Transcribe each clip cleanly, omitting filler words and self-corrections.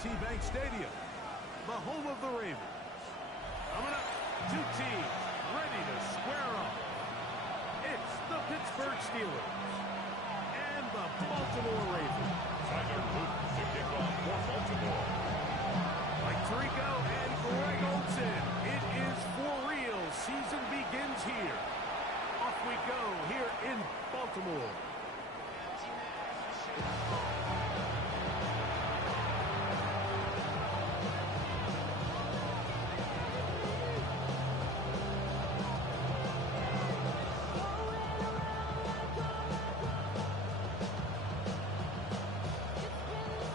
M26 Bank Stadium, the home of the Ravens. Coming up, two teams ready to square off. It's the Pittsburgh Steelers and the Baltimore Ravens. Tyler Luke to kick off for Baltimore. Mike Tirico and Greg Olsen. It is for real. Season begins here. Off we go here in Baltimore.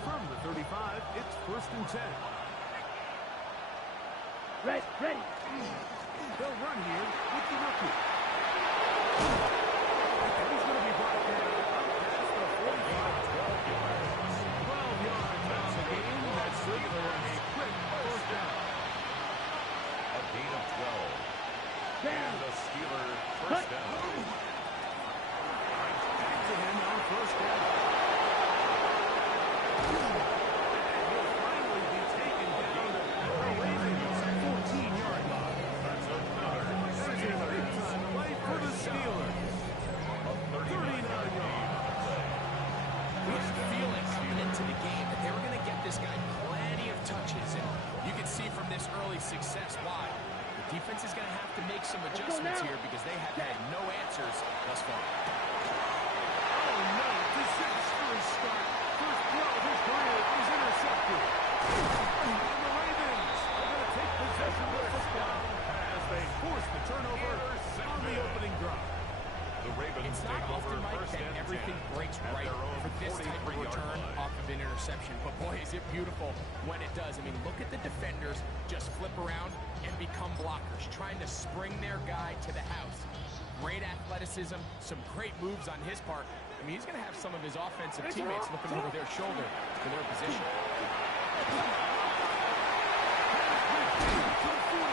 From the 35, it's 1st and 10. Ready. They'll run here with the rookie. And he's going to be brought down up past the 45, 12 yards. 12 yards on the game. That's good for a quick first down. A gain of 12. And the Steelers first down. Back to him on first down. And he'll finally be taken down at the Ravens 14-yard line. That's another That is a big-time play for the Steelers. 39 yards. We had a feeling coming into the game that they were going to get this guy plenty of touches, and you can see from this early success why. The defense is going to have to make some adjustments here because they have had no answers thus far. Oh, no. Disastrous start. First throw of his career is intercepted. And the Ravens are going to take possession of the football as they force the turnover on the opening drive. The Ravens It's not take over often, Mike, first that and everything 10 breaks at right their own for this type of 43-yard return line. off of an interception. But, boy, is it beautiful when it does. I mean, look at the defenders just flip around and become blockers, trying to spring their guy to the house. Great athleticism, some great moves on his part. I mean, he's going to have some of his offensive teammates looking over their shoulder for their position. To the 45.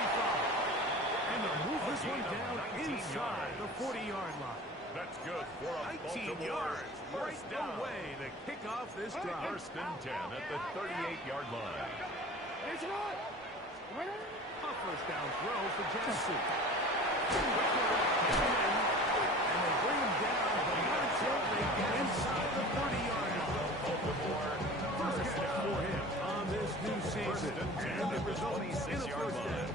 And they'll move this one down inside the 40-yard line. That's good for a 19 Baltimore yards right first down. away to kick off this drive. First and 10 at the 38-yard line. A first down throw for Jackson. And they bring him down, but not until they get inside the 40-yard line. Baltimore First catch for him on this new season. And the result in a first down.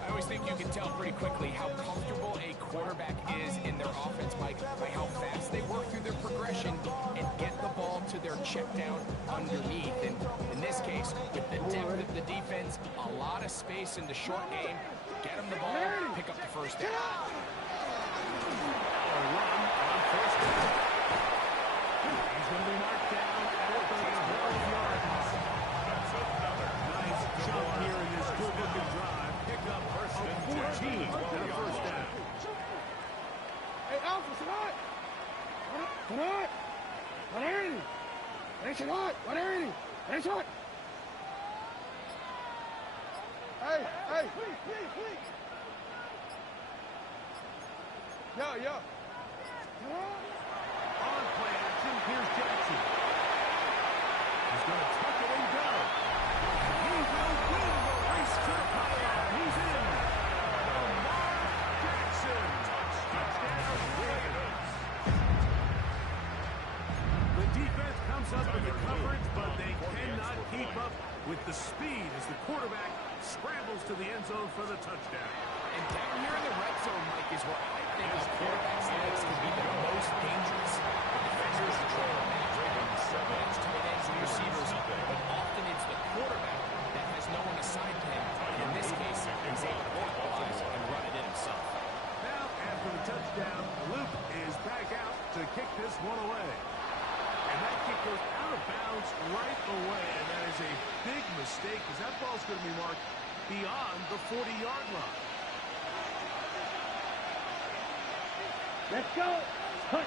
I always think you can tell pretty quickly how comfortable a quarterback is in their offense, Mike, by how fast they work through their progression and get the ball to their check down underneath. And in this case, with the depth of the defense, a lot of space in the short game, get them the ball, pick up the first down. A run on first down. He's going to be marked down at the 12-yard line. That's another Nice jump here in this good-looking drive. Pick up First of and 14 10, and a first down. Hey, Alpha, Salat! Salat! What are you? Hey, Salat! What are you? Hey, Salat! Hey! Please! Yo! On play action, here's Jackson. He's going to tuck it and go. He will win the race to the pylon. He's in. Lamar Jackson. Touchdown, Ravens. The defense comes up with the coverage, but they cannot keep up with the speed as the quarterback scrambles to the end zone for the touchdown. And down here in the red zone, Mike, is where I think his quarterback's legs can be the most dangerous. The defenders control the match. Ravens, tight ends, and receivers, but often it's the quarterback that has no one assigned to him. And in this case, he's able to capitalize and run it in himself. Now, after the touchdown, Luke is back out to kick this one away. And that kick goes out of bounds right away, and that is a big mistake because that ball's going to be marked beyond the 40-yard line. Let's go! Hut!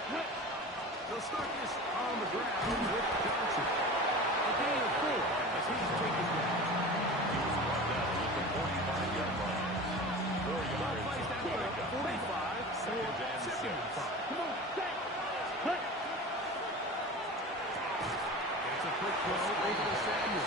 They'll start this on the ground with Johnson. A gain of 4 as he's taken down. He was brought down at the 45-yard line. 4 Ball yards. plays down to the 45 for second and 5. Come on, set! Hut! It's a quick throw over to Samuel.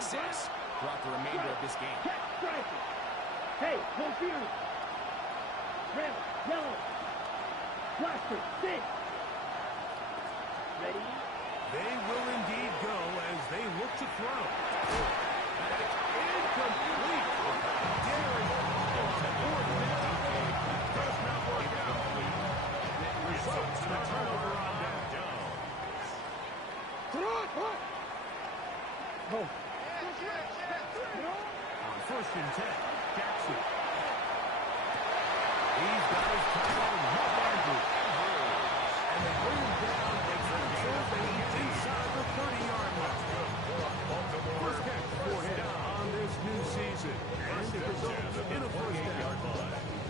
success throughout the remainder of this game. Hey, no fear. Red, yellow, blaster, stick. Ready? They will indeed go as they look to throw. That's incomplete. Daring fourth down. Does not work out. It results in a turnover on down. What? Oh. On 1st and 10, Jackson. He's got his tight end, Andrews. And they bring him down and get inside the 30-yard line. First catch for him on this new season. And it results in a first down.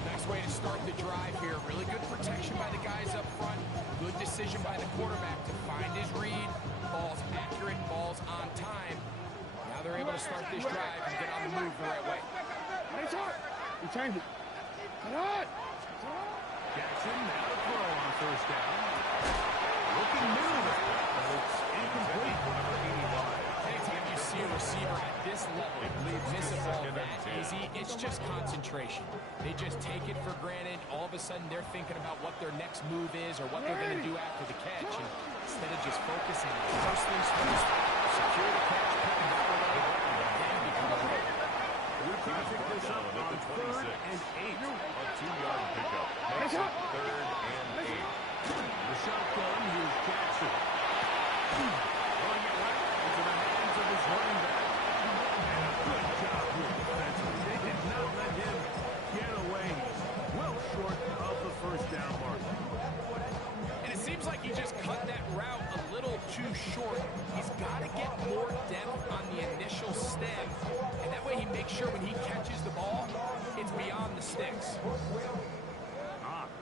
Nice way to start the drive here. Really good protection by the guys up front. Good decision by the quarterback to find his read. Ball's accurate, ball's on time. Now they're able to start this drive and get on the move the right way. He changed it. Come on. Jackson now to throw on 1st down. Looking middle there, but it's incomplete. Anytime you see a receiver at this level miss a ball that easy, it's just concentration. They just take it for granted. All of a sudden, they're thinking about what their next move is or what they're going to do after the catch. And instead of just focusing on first things first, secure the catch, pick the ball away, and become a player. We're going to pick this up on 3rd and 8. A 2-yard pickup. Makes it 3rd and 8. The shotgun, here's Jackson. Throwing it right into the hands of his running back. And a good job here defensively. They did not let him get away. Well short of the 1st down mark. And it seems like he just cut that route a little too short. He's got to get more depth on the initial stem. And that way he makes sure when he catches the ball, it's beyond the sticks.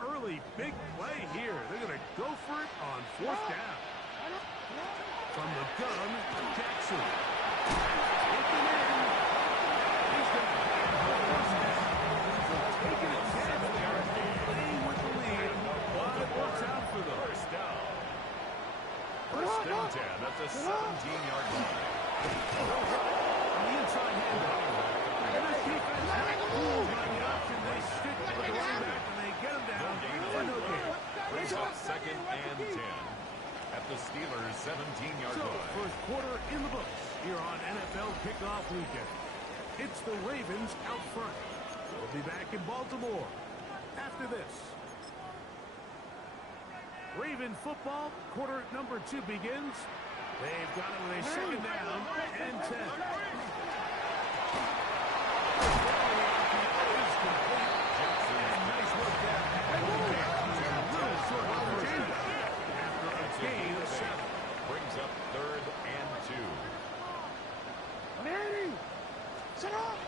Early big play here. They're going to go for it on 4th down. From the gun, Jackson. Looking in. He's going to get the 1st down. Taking a chance there. Playing with the lead. But it works out for them. 1st down. 1st and 10 at the 17-yard line. On the inside handoff. And this defense moves on the option. They stick with the running back and they get him down for no gain. Brings up 2nd and 10 at the Steelers' 17-yard So, line. first quarter in the books here on NFL Kickoff Weekend. It's the Ravens out front. We'll be back in Baltimore after this. Raven football, quarter number 2 begins. They've got it with a 2nd down and 10. Nice work there. Little short of the after a gain of 7. Brings up 3rd and 2. Mary! Sit up!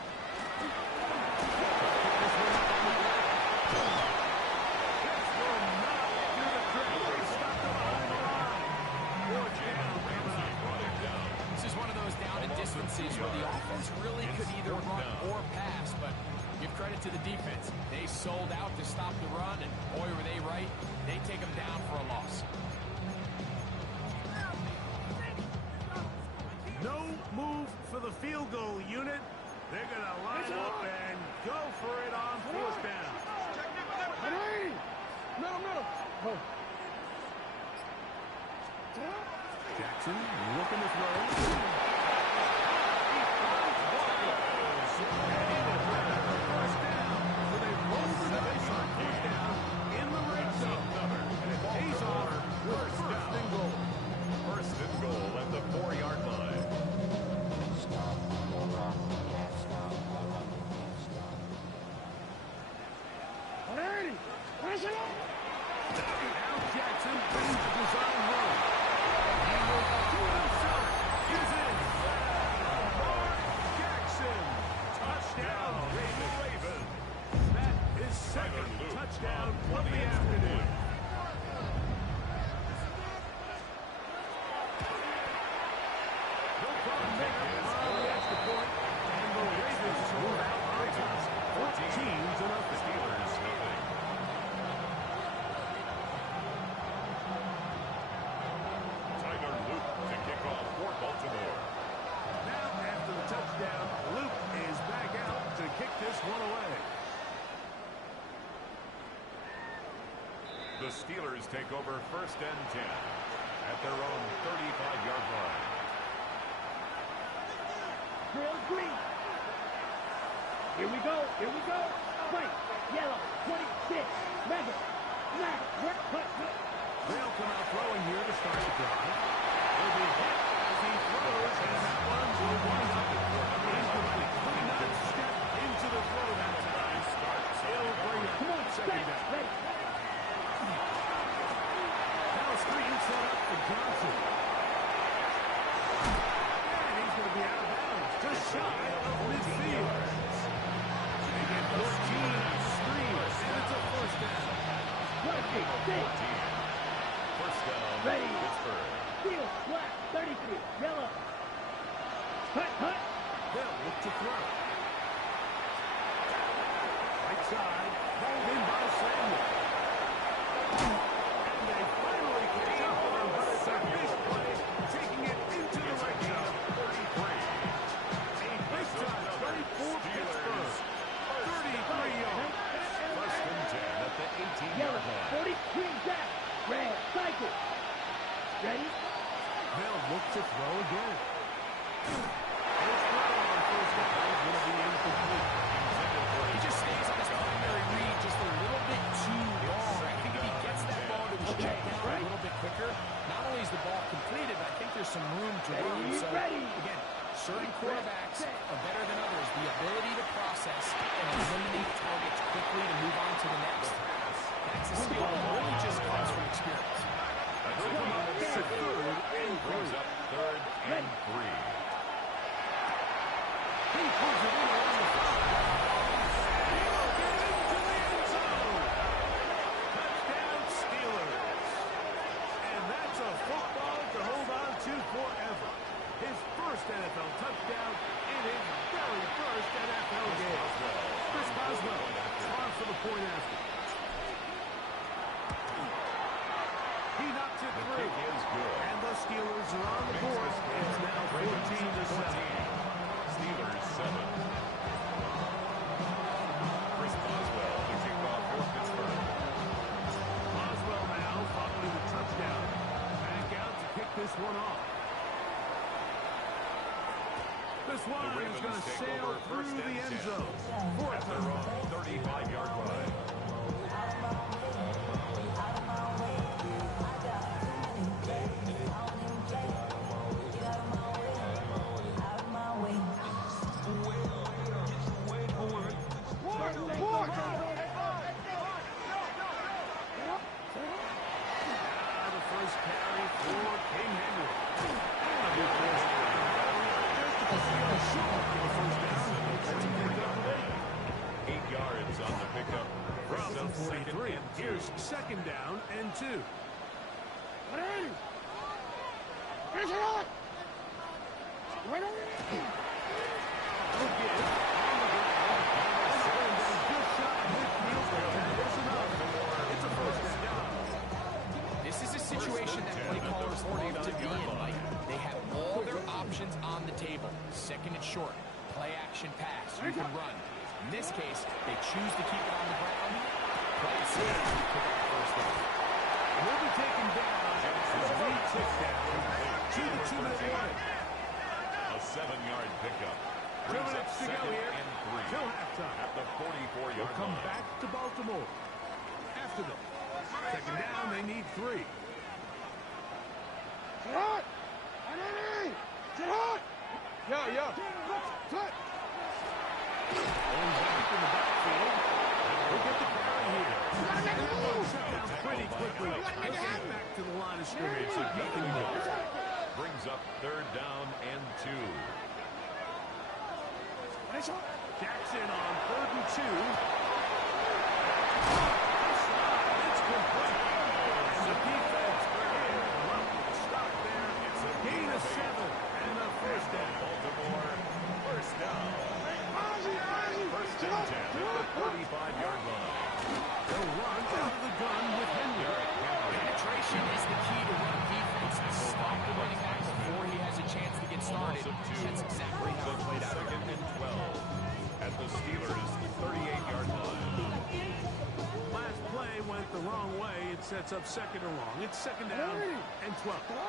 This is one of those down and distances where the offense really could either run or pass, but give credit to the defense. They sold out to stop the run, and boy, were they right. They take them down for a loss. No move for the field goal unit. They're going to line up and go for it on 4th down. Middle. Oh. Jackson looking to throw. First down. So they roll the dice on 4th down in the red zone. And it pays off with first and goal. 1st and goal at the 4-yard line. Now Jackson brings the design home. He will do it himself. He's in. Jackson. Touchdown, Ravens. That is 2nd touchdown of the afternoon. No problem there on the extra point. And the Ravens move out on top. 14-0. Steelers nothing. Tyler Luke to kick off for Baltimore. Now, after Steelers take over 1st and 10 at their own 35-yard line. Drill green. Here we go. Here we go. White, yellow, 26, mega, black, red, cut. They'll come out throwing here to start the drive. He'll be hit as he throws, and that one will wind up incomplete. Could not step into the throw that time. He'll bring it. Come on, second down. ready. Now screen set up for Johnson. And he's going to be out of bounds, just shy of midfield. They get 14 screens, and it's a first down. 26, First down, ready. Pittsburgh. Steel, black, 33, yellow. Hut, hut. They'll look to throw. Right side, rolled in by Samuel. And they finally catch up with him, but it's a big play, taking it into the right zone. 33. A big time play for Pittsburgh. 33 yards. First and 10 at the 18-yard Yellow, line. 40, green, back, red, cycle. Ready? They'll look to throw again. His throw on first down is going to be incomplete. He just stays on his primary read just a little bit too long. I think if he gets that ball to his check down a little bit quicker, not only is the ball completed, I think there's some room to run. So, again, certain quarterbacks are better than others. The ability to process and eliminate targets quickly to move on to the next. That's a skill that really just comes from experience. That's a It's a third and brings three. up 3rd and 3. He pulls it in around the 5. He'll get into the end zone. Touchdown Steelers. And that's a football to hold on to forever. His first NFL touchdown in his very first NFL game. Chris Boswell on for the point after. He knocks it through. Kick is good. And the Steelers are on the board. It's now 14-7. Steelers 7. Chris Boswell to kick off for Pittsburgh. Boswell now following the touchdown. Back out to kick this one off. This The one is Ravens going to take sail over through 1st the and end 10 zone. at their own 35-yard line. Now the first carry for King Henry. And a big first down. There's the Steelers short for the first down. That's a pick up today. 8 yards on the pickup. From Brings up the 2nd 43. and 2. Here's second down and 2. Ready? Here's it on. Ready? Will give on the ground. And the ball down just shot of midfield. That is enough. It's a first down. This is a situation that play callers want to be in, Mike. They have all their options on the table. Second and short, play action pass, you can run. In this case, they choose to keep it on the ground. Play it safe, pick up the first down. And we'll be taken down as we tick down to the 2-minute line. A 7-yard pickup. 2 Brings up minutes to go 2nd here and 3 till halftime. at the 44-yard We'll come line. back to Baltimore. After this, second down, they need 3. Sit hot. Sit hot. Yeah. Cut. Going back in the backfield. We'll get the carry here. And that one shut down pretty quickly. He'll get back to the line of scrimmage. So nothing more. Brings up 3rd down and 2. Jackson on 3rd and 2. It's complete. And the defense again lucky to stop there. It's a gain of 7 and a first down. Baltimore, first down. First and 10 at the 35-yard line. They'll run out of the gun with Henry. Penetration is the key to run defense. Stop the running back before he has a chance to get started. That's exactly how it played out. 2nd and 12 at the Steelers' 38-yard line. Last play went the wrong way. It sets up second and long. It's second down and 12. Now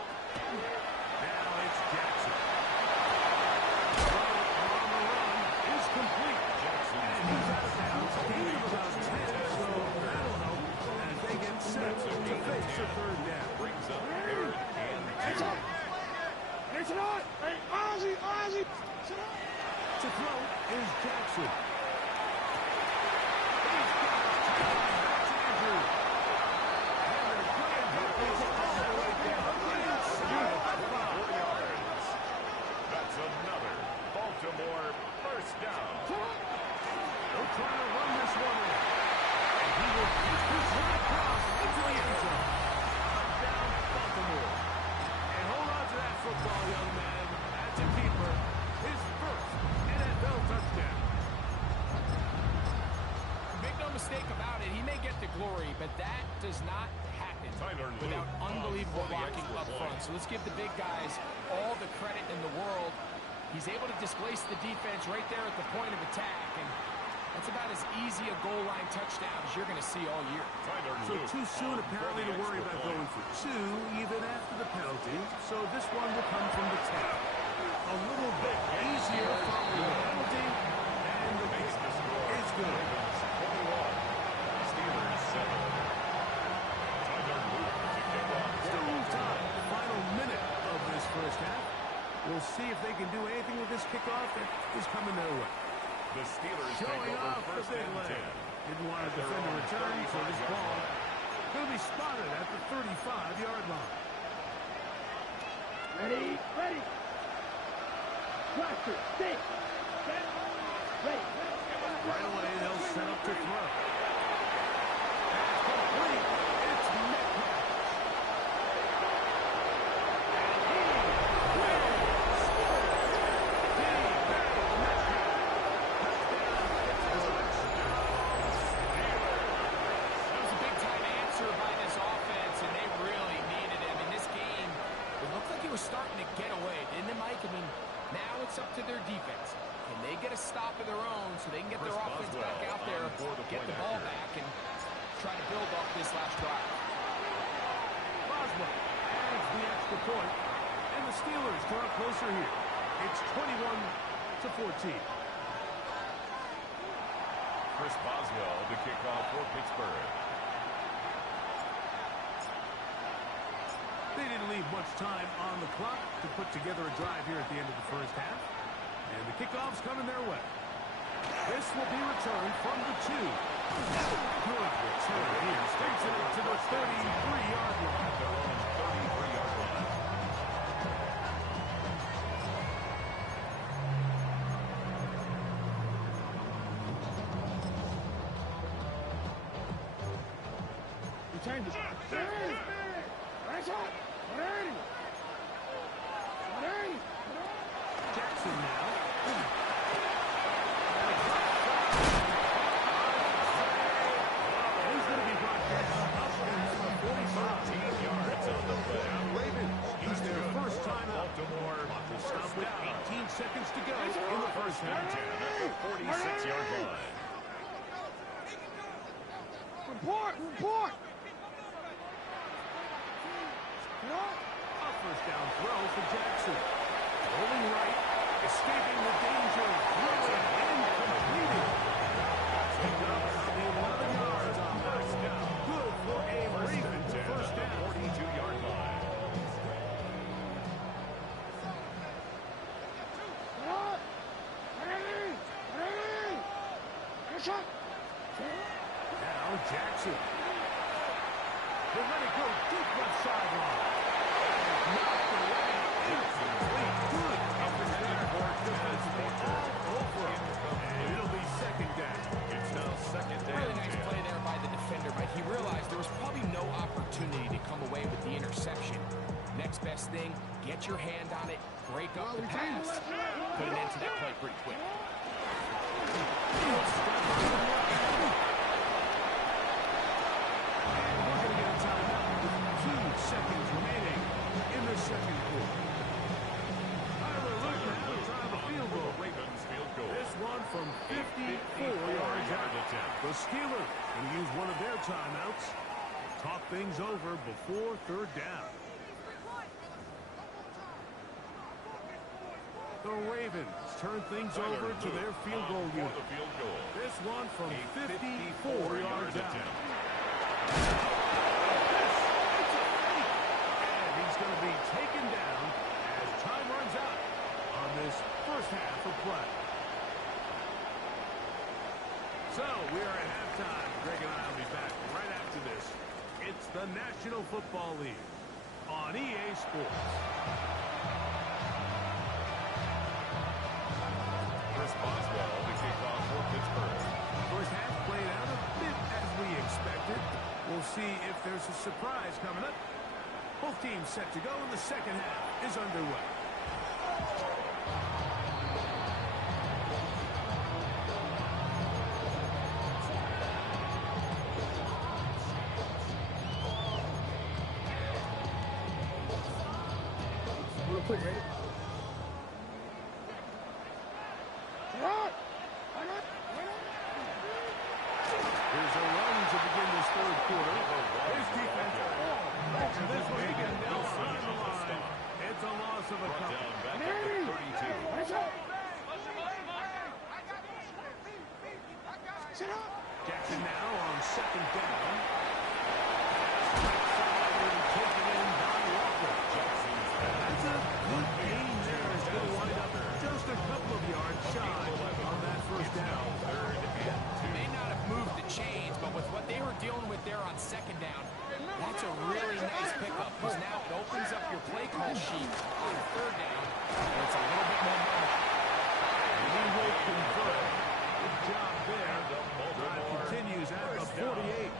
it's Jackson. On the run is complete. And he's out of bounds. Gain of about 10, so that'll help as they get set to face a third down. Brings up third and 2. It's not. Hey, Ozzy. To throw is Jackson. That's another Baltimore first down. They're trying to run this one in. And he will push this one across into the end zone. Touchdown, Baltimore. And hold on to that football, young man. That's a keeper. His first NFL touchdown. Make no mistake about it, he may get the glory, but that does not happen without unbelievable blocking up front. So let's give the big guys all the credit in the world. He's able to displace the defense right there at the point of attack, and that's about as easy a goal line touchdown as you're going to see all year. So too soon apparently to worry about going for two even after the penalty. So this one will come from the 10. A little bit easier following the penalty, and the base is good. Steelers 7. Still time. Final minute of this first half. We'll see if they can do anything with this kickoff that is coming their way. The Steelers Showing take over off the first big and leg. 10. Didn't want to defend a return, so this ball going to be spotted at the 35-yard line. Ready. Cluster, stick. Ready. Right away, they'll set up to throw. That's complete. It's Metcalf. That was a big-time answer by this offense, and they really needed him. In this game, it looked like he was starting to get away, didn't it, Mike? I mean, now it's up to their defense. Can they get a stop of their own so they can get their offense back out there, get the ball back, and try to build off this last drive? Boswell adds the extra point, and the Steelers draw closer here. It's 21-14. Chris Boswell to kick off for Pittsburgh. They didn't leave much time on the clock to put together a drive here at the end of the first half. And the kickoff's coming their way. This will be returned from the 2. Good return here. Takes it to the 33-yard line. Their own 33-yard line. Return this. That's hot. 180. Jackson now. He's going to be brought down up in the 45. 13 yards on the play. Now Raven, he's their first time out. Baltimore Will stop with 18 seconds to go in the first half. at the 46-yard line. Report. A first down throw for Jackson. Rolling right, escaping the danger, throwing and completing. Picked up the 11 yards on first down. Good for a Raven first down. 42-yard line. Now Jackson. They let it go deep left sideline. Knocked away. Incomplete. Good coverage there for defensively. All over. And it'll be second down. It's now second down. Really nice play there by the defender, Mike. He realized there was probably no opportunity to come away with the interception. Next best thing, get your hand on it, break up the pass, put an end to that play pretty quick. Seconds remaining in the second quarter. Tyler Luton trying the field goal. Ravens field goal. This one from 50 things over before third down. The Ravens turn things over to their field goal unit. This one from 54 yards out. And he's going to be taken down as time runs out on this first half of play. So we are at halftime. Greg and I will be back right after this. It's the National Football League on EA Sports. Boswell to kick off for Pittsburgh. First half played out a bit as we expected. We'll see if there's a surprise coming up. Both teams set to go, and the second half is underway. Real quick, ready? Here's a run to begin this third quarter. His defense. This one again down behind the line. It's a loss of a couple. Down back up to 32. Jackson now on second down. Taken in by Walker. That's a good gain there. It's going to wind up just a couple of yards shy on that first down. May not have moved the chains, but with what they were dealing with there on second down, that's a really nice pickup, because now it opens up your play call sheet on third down, and it's a little bit more money. He will convert. Good job there. Drive continues at the 48.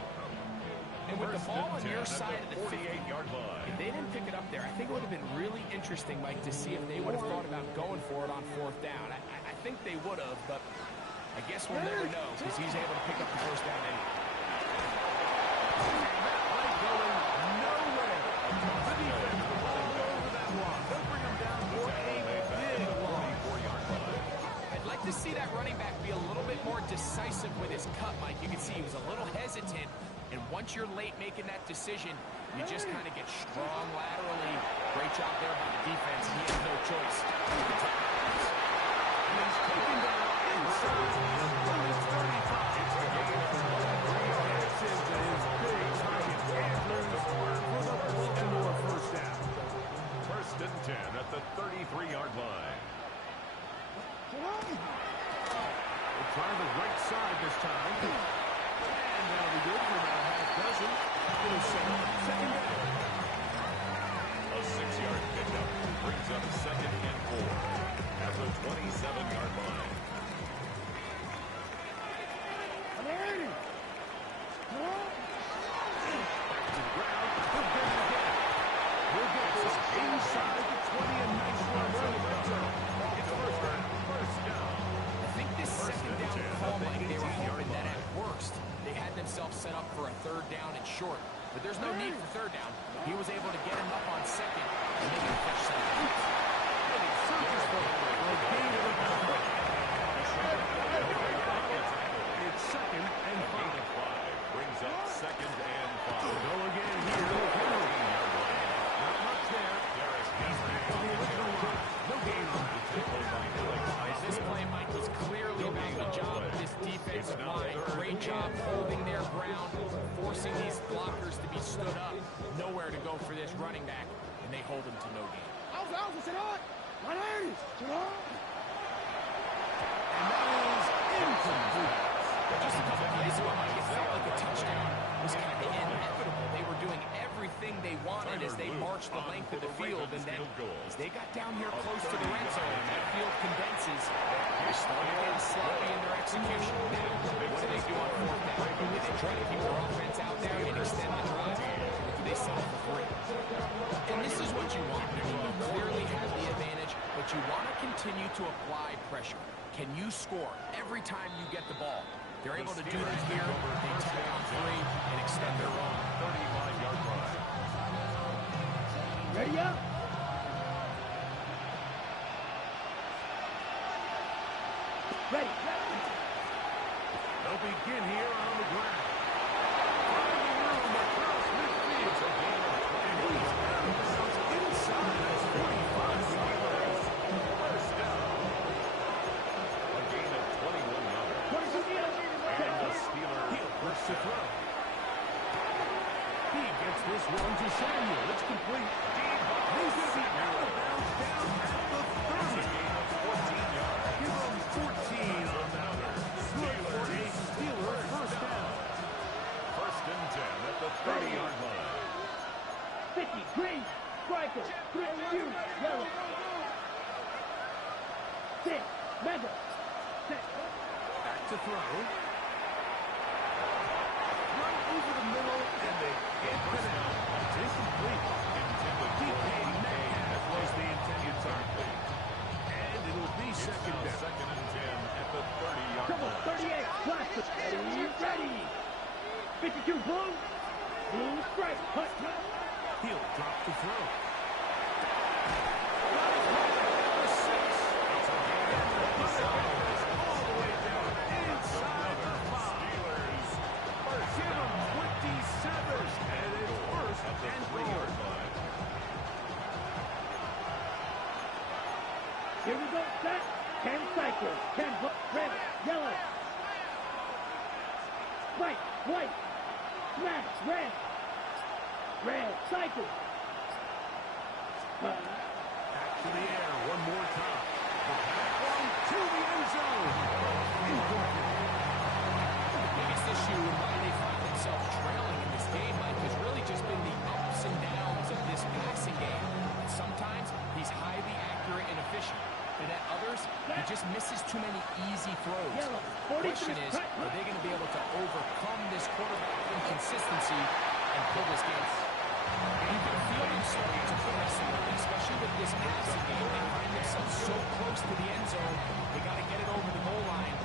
And with the ball on your side of the 48-yard line. if they didn't pick it up there, I think it would have been really interesting, Mike, to see if they would have thought about going for it on fourth down. I think they would have, but I guess we'll never know, because he's able to pick up the first down anyway. That play going nowhere. The defense all over that block. They'll bring him down for a big loss. 44-yard line. I'd like to see that running back be a little bit more decisive with his cut, Mike. You can see he was a little hesitant, and once you're late making that decision, you just kind of get strong laterally. Great job there by the defense. He has no choice. And he's taken down inside to his 35. It's the game of 3 gets into his big target. Andrews for the Baltimore first down. First and 10 at the 33-yard line. We'll try the right side this time. And that'll be good for about a half dozen. It'll set up second down. A 6-yard pickup brings up second and 4 at the 27-yard line. Back to the ground. He'll get it again. We'll get this inside the 20 and nice run to the red zone. It's first down. I think this second down call, Mike, they were hoping that at worst they had themselves set up for a third down and short. But there's no need for third down. He was able to get him up on second and make him catch something. And he surges for a gain of about 1. It's second and 5. Brings up second and 5. Go again here. Not much there. He's back on the original run. No gain on that. This play, Mike, was clearly about the job of this defensive line. Great job holding their ground, forcing these blockers to be stood up. Nowhere to go for this running back, and they hold him to no gain. And that is incomplete. Just a couple plays ago, Mike, it felt like a touchdown was kind of inevitable. They were doing everything they wanted as they marched the length of the field, and then as they got down here close to the red zone, that field condenses. They're starting to get sloppy in their execution. Now, what do they do on fourth down? Do they try to keep their offense out there and extend the drive? Or do they settle for 3? And this is what you want. I mean, you clearly have the advantage, but you want to continue to apply pressure. Can you score every time you get the ball? They're able to do that here. They tack on 3 and extend their run. 35-yard line. Ready up? Ready. They'll begin here on the ground. Finding room across midfield. It's a gain of 20. Inside 45 yards. First down. A gain of 21 yards. And the Steelers He'll push to throw. He gets this one to Samuel. It's complete. He's going to be out of bounds down at the 30. It's a gain of 14 yards. Give him 14 on that one. Good for a Steeler first down. First and 10 at the 30-yard line. 50, green, striker, 3, you, yellow. 6, mega. 6. Back to throw. Right over the middle, and they get it out. It's incomplete. Intended DK for Metcalf was the intended target. And it'll be It's second now down. second and 10 at the 30-yard Double, line. 38, blaster, ready. 52, blue, blue strike, hut. He'll drop the throw. Here we go, set. 10 cycle, 10 red, yellow. White, smash, red. Red, cycle. Back to the air one more time. Back one to the end zone. The biggest issue and why they find themselves trailing in this game, Mike, has really just been the ups and downs of this passing game. Sometimes he's highly accurate and efficient, and at others, he just misses too many easy throws. Yellow, The question is, are they going to be able to overcome this quarterback inconsistency and pull this game? You can feel them starting to progress, especially with this passing game. They find themselves so close to the end zone, they got to get it over the goal line.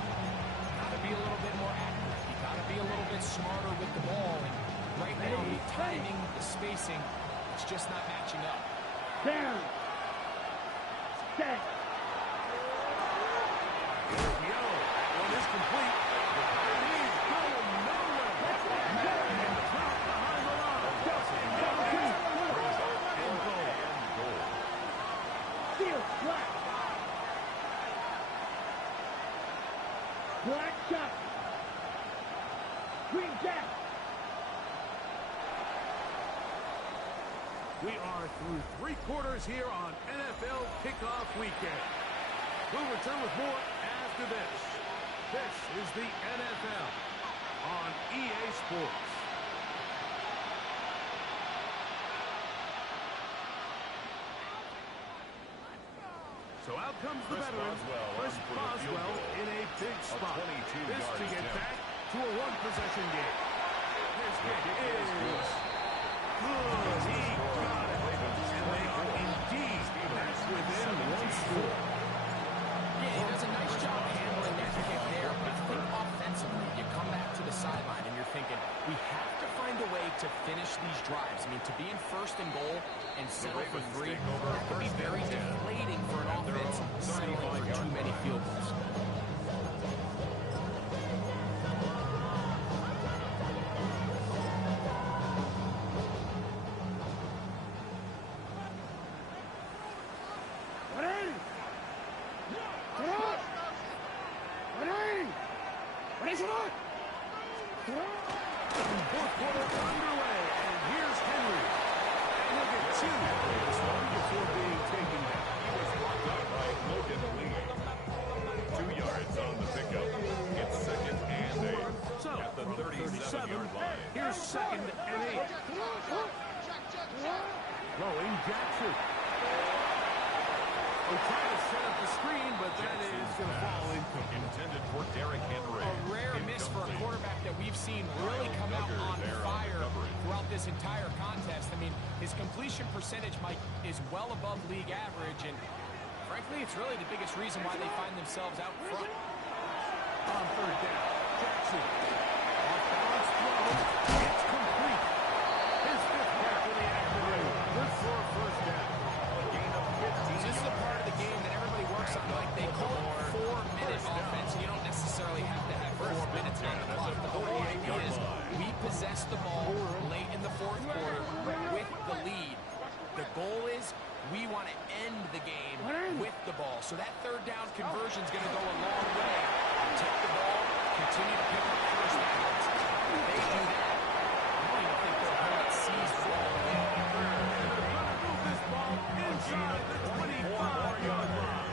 Got to be a little bit more accurate. You got to be a little bit smarter with the ball. And right now, the timing, the spacing, it's just not matching up. Down. Set. That one is complete. He's going nowhere. And drop behind the line. And goal. Steel, black. Black shot. Green jack. We are through 3 quarters here on NFL Kickoff Weekend. We'll return with more after this. This is the NFL on EA Sports. So out comes the veteran, Chris Boswell, in a big spot. This to get back to a one-possession game. His kick is good. He got it. And they are indeed back within one score. Yeah, he does a nice job handling that kick there, but I think offensively, you come back to the sideline and you're thinking, we have to find a way to finish these drives. I mean, to be in first and goal and settle for 3, that could be very deflating for an offense settling for too many field goals. Fourth quarter underway, and here's Henry. And he'll get 2 on this one before being taken down. He was blocked out by Logan Lee. 2 yards on the pickup. It's second and 8 So, at the from 37-yard line. here's second and 8. Throwing Jackson. We're trying to set up the screen, but that is going to fall incomplete. Intended for Derrick Henry. A rare miss for a quarterback that we've seen really come out on fire throughout this entire contest. I mean, his completion percentage, Mike, is well above league average, and frankly, it's really the biggest reason why they find themselves out front. On third down, Jackson. Off balance throw. It's complete. His 5th catch of the afternoon. Good for a first down. A gain of 15. So this is a part of the game that everybody works on. Like they call it 4-minute offense. You don't necessarily have to have 4 minutes on the clock. The whole idea is we possess the ball late in the fourth quarter. The goal is we want to end the game with the ball. So that third down conversion is going to go a long way. Take the ball, continue to pick up first downs. If they do that, I don't even think their opponent sees the ball. Move this ball inside the 25-yard line.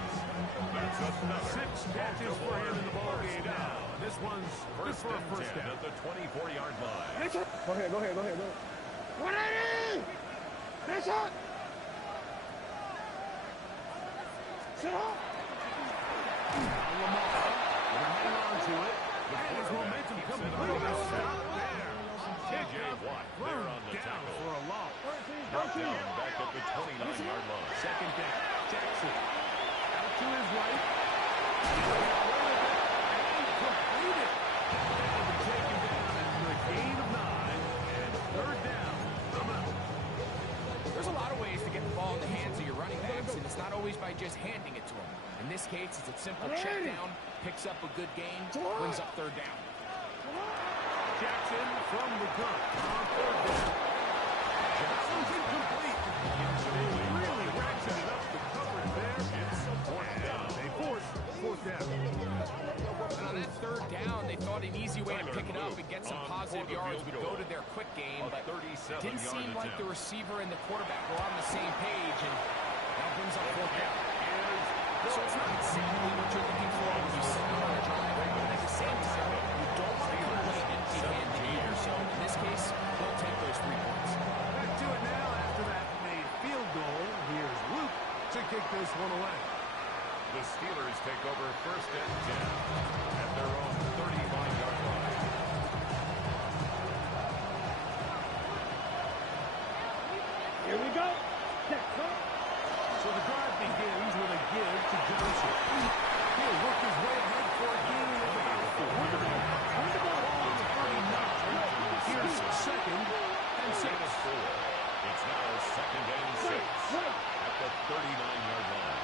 That's another 6 catches for him in the ball game now. This one's good for a first down. At the 24-yard line. Go ahead. 180! Finish up! Sit up! Lamar will hang on to it. And his momentum coming through. Stop there. J.J. Watt there on the Down tackle. for a loss. Down back at the 29-yard line. Second down. Jackson. Out to his right. Completed. And taken down at the gain of 9. And third down. There's a lot of ways to get the ball in the hands of your running backs, and it's not always by just handing it to them. In this case, it's a simple check down, picks up a good gain, brings up third down. Jackson from the gun on third down. Jackson's incomplete. Really ratcheted up the coverage there. It's a fourth down. They force fourth down. And on that third down, they thought an easy way to pick it up and get some positive yards would go to their quick game, but it didn't seem like the receiver and the quarterback were on the same page, and that brings up fourth down. So it's not exactly what you're looking for when you set up on a drive, but at the same time, you don't want to come away empty-handed either. So in this case, they'll take those 3 points. Back to it now after that made field goal. Here's Luke to kick this one away. The Steelers take over first and 10 at their own 35-yard line. Here we go. So the drive begins with a give to Johnson. He'll work his way ahead for a gain of about 4. On the ball on the 39. Here's second and 6. It's now second and 6 at the 39-yard line.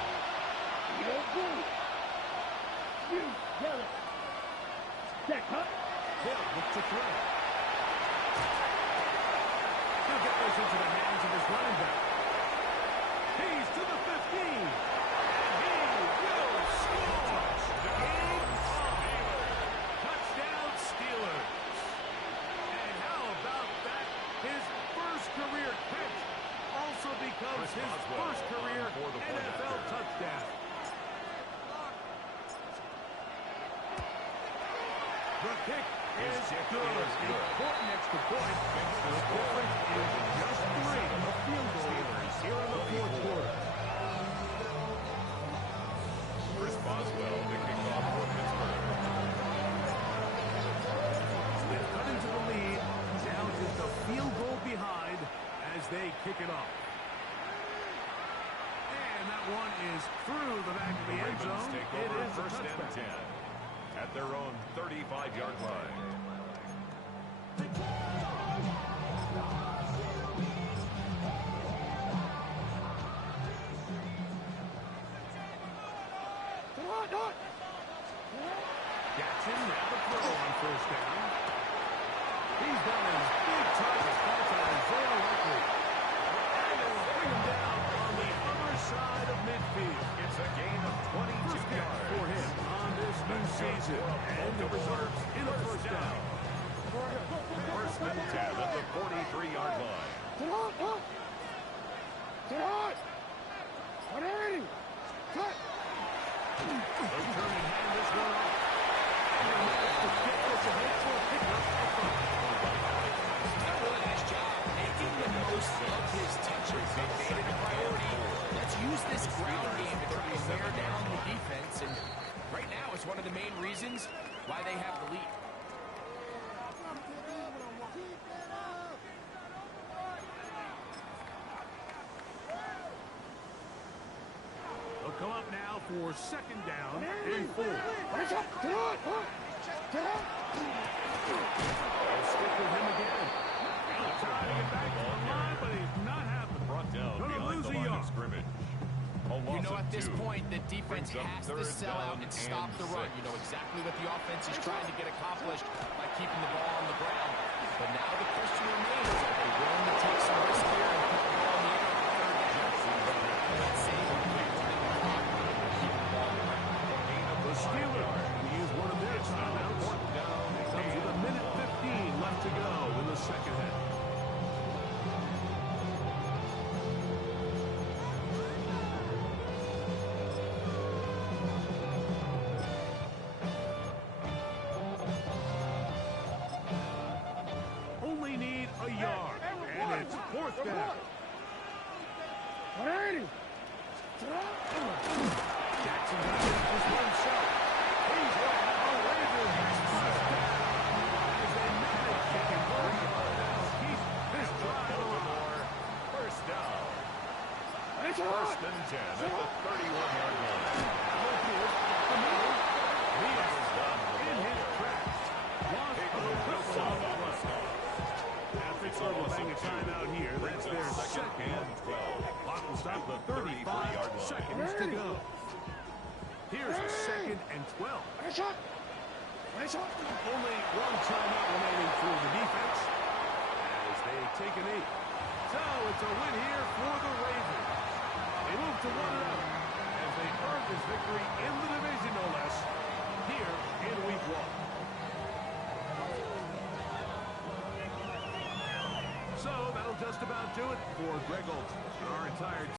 Hill looks to throw. He'll get this into the hands of his running back. He's to the 15. And he will score. Game on. Touchdown Steelers. And how about that? His first career catch also becomes his first career NFL touchdown. The kick is good. Important extra point. The difference is just 3 of the field goal here in the fourth quarter. Chris Boswell to kick off for Pittsburgh. They've cut into the lead. Now just a field goal behind as they kick it off. And that one is through the back of the end zone. Take It over is a first and touchback. 10 at their own 35-yard line. Jackson now to throw on first down. He's got his big target. That's Isaiah Likely. And they will bring him down on the other side of midfield. It's a gain of 22 yards for him on this new season. And the results in a first down. First and 10 at the 43-yard line. They'll turn and hand this one off. And he managed to get this ahead for a pickup at 5. Did a really nice job making the most of his touches. They made it a priority. Let's use this ground game to try and wear down the defense. And right now, it's one of the main reasons why they have the lead. They'll come up now for second down and 4. They'll stick with him again. He'll try to get back to the line, but he's not happening. Brought down Gonna behind lose the a line yard. of scrimmage. You know, at this 2. point, the defense Brings up has to third sell out down and stop and the run. 6. You know exactly what the offense is trying to get accomplished by keeping the ball on the ground. But now the question remains, are they willing to take some risk here and put the ball in the air on third 10 at the 31-yard line. Look here, the middle. He is done in his tracks. Lost of a football on the run. Pittsburgh will bang a timeout here. That's their second and 12. Clock will stop the 35 seconds to go. Here's a second and 12. Nice shot. Nice shot. Only one timeout remaining for the defense as they take a knee. So it's a win here for the Ravens. They move to 1-0 as they earn this victory in the division, no less, here in Week 1. So that'll just about do it for Greg Olson and our entire team.